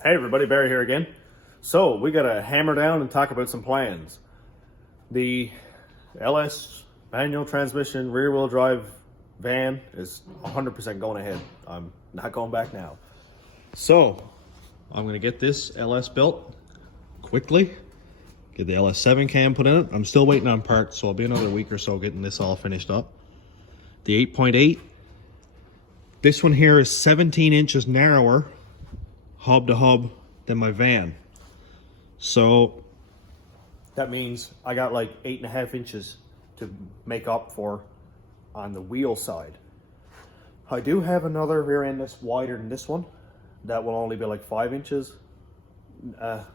Hey everybody, Barry here again. So we gotta hammer down and talk about some plans. The LS manual transmission rear wheel drive van is 100% going ahead. I'm not going back now. So I'm gonna get this LS built quickly, get the LS7 cam put in it. I'm still waiting on parts, so I'll be another week or so getting this all finished up. The 8.8, this one here is 17 inches narrower hub to hub than my van. So that means I got like 8.5 inches to make up for on the wheel side. I do have another rear end that's wider than this one. That will only be like 5 inches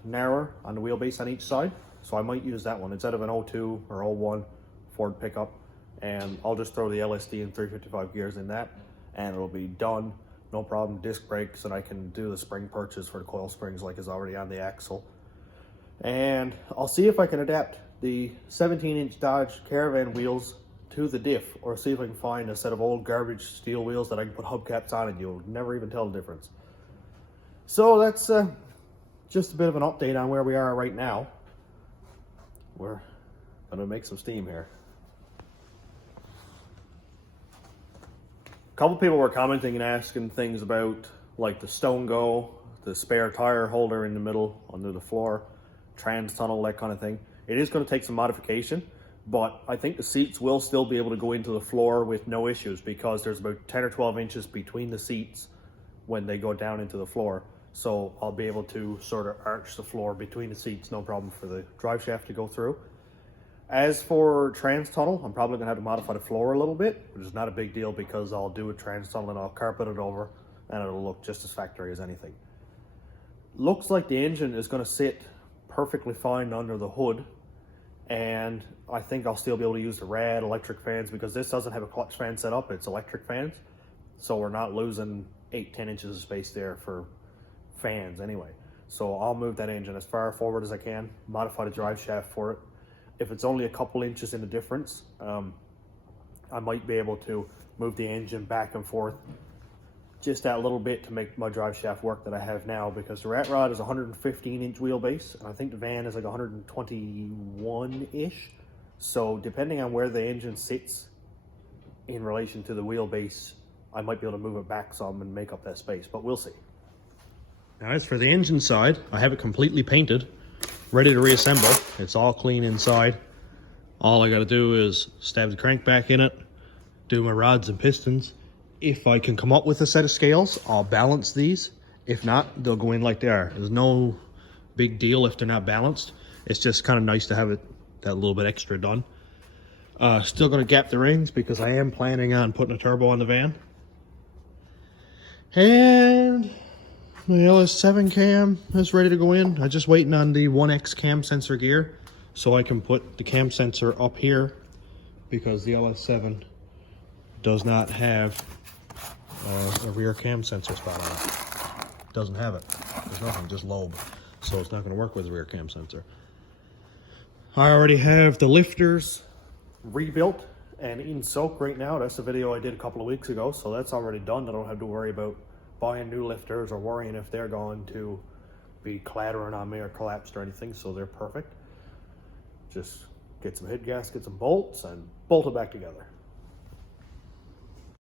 narrower on the wheelbase on each side. So I might use that one instead of an 02 or 01 Ford pickup. And I'll just throw the LSD and 355 gears in that and it'll be done. No problem, disc brakes, and I can do the spring purchase for the coil springs like is already on the axle. And I'll see if I can adapt the 17-inch Dodge Caravan wheels to the diff, or see if I can find a set of old garbage steel wheels that I can put hubcaps on and you'll never even tell the difference. So that's just a bit of an update on where we are right now. We're gonna make some steam here. A couple people were commenting and asking things about like the stone go, the spare tire holder in the middle under the floor, trans tunnel, that kind of thing. It is going to take some modification, but I think the seats will still be able to go into the floor with no issues because there's about 10 or 12 inches between the seats when they go down into the floor. So I'll be able to sort of arch the floor between the seats, no problem for the drive shaft to go through. As for trans tunnel, I'm probably gonna have to modify the floor a little bit, which is not a big deal because I'll do a trans tunnel and I'll carpet it over and it'll look just as factory as anything. Looks like the engine is gonna sit perfectly fine under the hood, and I think I'll still be able to use the rad electric fans because this doesn't have a clutch fan set up, it's electric fans. So we're not losing 8-10 inches of space there for fans anyway. So I'll move that engine as far forward as I can, modify the drive shaft for it. If it's only a couple inches in the difference, I might be able to move the engine back and forth just that little bit to make my drive shaft work that I have now, because the rat rod is 115-inch wheelbase, and I think the van is like 121-ish. So depending on where the engine sits in relation to the wheelbase, I might be able to move it back some and make up that space, but we'll see. Now as for the engine side, I have it completely painted, ready to reassemble. It's all clean inside. All I got to do is stab the crank back in it, do my rods and pistons. If I can come up with a set of scales, I'll balance these. If not, they'll go in like they are. There's no big deal if they're not balanced. It's just kind of nice to have it that little bit extra done. Still going to gap the rings because I am planning on putting a turbo on the van. And my LS7 cam is ready to go in. I'm just waiting on the 1X cam sensor gear so I can put the cam sensor up here because the LS7 does not have a rear cam sensor spot on it. Doesn't have it. There's nothing, just lobe. So it's not going to work with the rear cam sensor. I already have the lifters rebuilt and in soak right now. That's the video I did a couple of weeks ago, so that's already done. I don't have to worry about buying new lifters or worrying if they're going to be clattering on me or collapsed or anything, so they're perfect. Just get some head gaskets and bolts and bolt it back together.